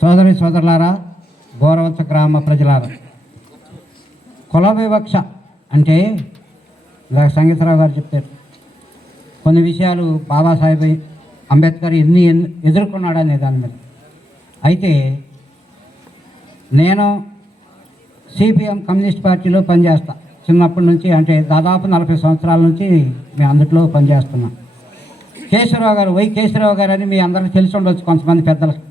సోదరి సోదరులారా గౌరవంచ గ్రామ ప్రజలారా. కుల వివక్ష అంటే ఇలా సంగీతరావు గారు చెప్తారు. కొన్ని విషయాలు బాబాసాహెబ్ అంబేద్కర్ ఎన్ని ఎన్ని ఎదుర్కొన్నాడనే దాని మీద. అయితే నేను సిపిఎం కమ్యూనిస్ట్ పార్టీలో పనిచేస్తా. చిన్నప్పటి నుంచి అంటే దాదాపు నలభై సంవత్సరాల నుంచి మేము అందుట్లో పనిచేస్తున్నాం. కేశవరావు గారు వై కేశవరావు గారు అని మీ అందరికీ తెలిసి ఉండొచ్చు కొంతమంది పెద్దలకు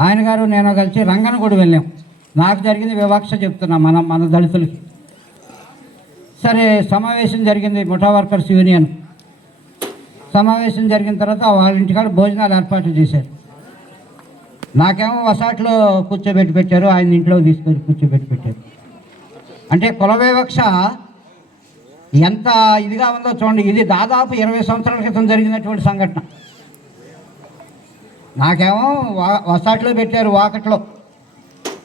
ఆయన గారు నేను కలిసి రంగనగూడి వెళ్ళాం. నాకు జరిగింది వివక్ష చెప్తున్నా మన మన దళితులకి. సరే సమావేశం జరిగింది ముఠా వర్కర్స్ యూనియన్. సమావేశం జరిగిన తర్వాత వాళ్ళ ఇంటికాడ భోజనాలు ఏర్పాటు చేశారు. నాకేమో వసాట్లో కూర్చోబెట్టి పెట్టారు ఆయన ఇంట్లో తీసుకొని కూర్చోబెట్టి పెట్టారు. అంటే కుల వివక్ష ఎంత ఇదిగా ఉందో చూడండి ఇది దాదాపు ఇరవై సంవత్సరాల క్రితం జరిగినటువంటి సంఘటన. నాకేమో వా వసాట్లో పెట్టారు వాకట్లో.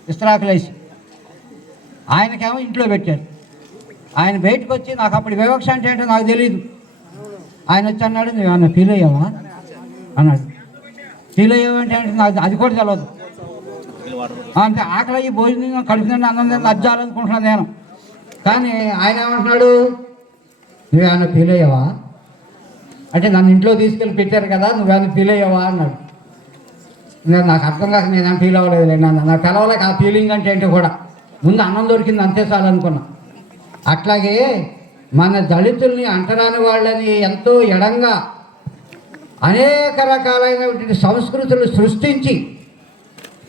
ఇస్త్రాకులేసి ఆయనకేమో ఇంట్లో పెట్టారు. ఆయన బయటకు వచ్చి నాకు అప్పుడు వివక్ష అంటే ఏంటో నాకు తెలియదు ఆయన వచ్చి అన్నాడు నువ్వు ఏమన్నా ఫీల్ అయ్యావా? అన్నాడు. ఫీల్ అయ్యావంటే అంటే నాకు అది కూడా తెలియదు అంటే ఆకలి అయ్యి భోజనం కడుపు నిండా అన్నం తిన్న అజ్జాలనుకుంటున్నాను నేను. కానీ ఆయన ఏమంటున్నాడు? నువ్వేమన్నా ఫీల్ అయ్యావా? అంటే నన్ను ఇంట్లో తీసుకెళ్ళి పెట్టారు కదా నువ్వేమన్నా ఫీల్ అయ్యావా? అన్నాడు. నేను నాకు అర్థం కాక నేనేం ఫీల్ అవ్వలేదు నన్ను. నాకు తెలవలేక ఆ ఫీలింగ్ అంటే ఏంటో కూడా. ముందు అన్నం దొరికింది అంతే చాలు అనుకున్నా అట్లాగే మన దళితుల్ని అంటరాని వాళ్ళని ఎంతో ఎడంగా అనేక రకాలైనటువంటి సంస్కృతులు సృష్టించి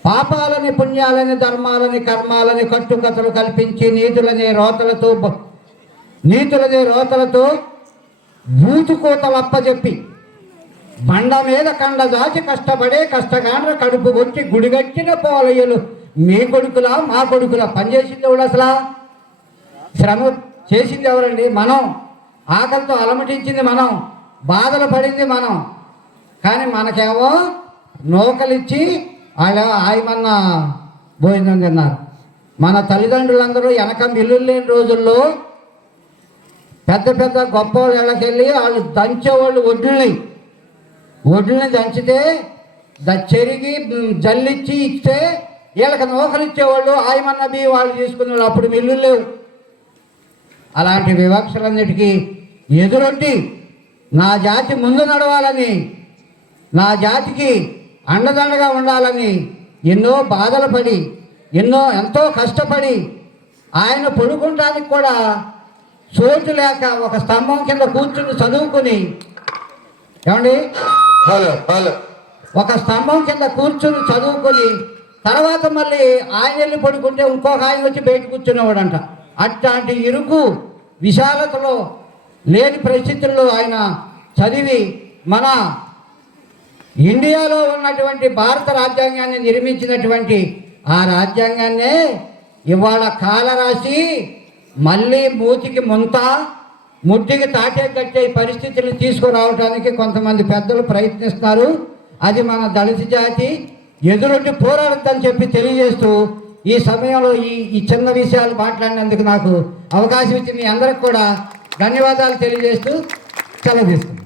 పాపాలని పుణ్యాలని ధర్మాలని కర్మాలని కట్టుకథలు కల్పించి నీతులనే రోతలతో నీతులనే రోతలతో బూతుకోతలు చెప్పి బండ మీద కండ దాచి కష్టపడే కష్టగాండ్ర కడుపు వచ్చి గుడిగట్టిన పోలయ్యలు. మీ కొడుకులా మా కొడుకులా పనిచేసింది ఎవడు అసలా? శ్రమ చేసింది ఎవరండి? మనం. ఆకలితో అలమటించింది మనం. బాధలు పడింది మనం. కానీ మనకేమో నూకలిచ్చి వాళ్ళ ఆయమన్న భోజనం తిన్నారు. మన తల్లిదండ్రులందరూ వెనక మిల్లులు లేని రోజుల్లో పెద్ద పెద్ద గొప్ప వాళ్ళకెళ్ళి వాళ్ళు దంచేవాళ్ళు ఒడ్డుని ఒడ్డుని దంచితే చెరిగి జల్లిచ్చి ఇస్తే వీళ్ళకి నూకలు ఇచ్చేవాళ్ళు ఆయమన్న వాళ్ళు తీసుకునేవాళ్ళు అప్పుడు మిల్లు లేవు. అలాంటి వివక్షలన్నిటికీ ఎదురొట్టి నా జాతి ముందు నడవాలని నా జాతికి అండదండగా ఉండాలని ఎన్నో బాధలు పడి ఎన్నో ఎంతో కష్టపడి ఆయన పడుకుంటానికి కూడా చోటు లేక ఒక స్తంభం కింద కూర్చుని చదువుకుని ఏమండి? హలో హలో ఒక స్తంభం కింద కూర్చుని చదువుకొని తర్వాత మళ్ళీ ఆయన వెళ్ళి పడుకుంటే ఇంకొక ఆయన వచ్చి బయట కూర్చునేవాడంట. అట్లాంటి ఇరుకు విశాలతలో లేని పరిస్థితుల్లో ఆయన చదివి మన ఇండియాలో ఉన్నటువంటి భారత రాజ్యాంగాన్ని నిర్మించినటువంటి ఆ రాజ్యాంగాన్నే ఇవాళ కాలరాశి మళ్ళీ మూతికి ముంత ముట్టికి తాటే కట్టే పరిస్థితులు తీసుకురావడానికి కొంతమంది పెద్దలు ప్రయత్నిస్తారు. అది మన దళిత జాతి. ఎదురొడ్డి పోరాడద్దని చెప్పి తెలియజేస్తూ ఈ సమయంలో ఈ ఈ చిన్న విషయాలు మాట్లాడినందుకు నాకు అవకాశం ఇచ్చి మీ అందరికి కూడా ధన్యవాదాలు తెలియజేస్తూ సెలవు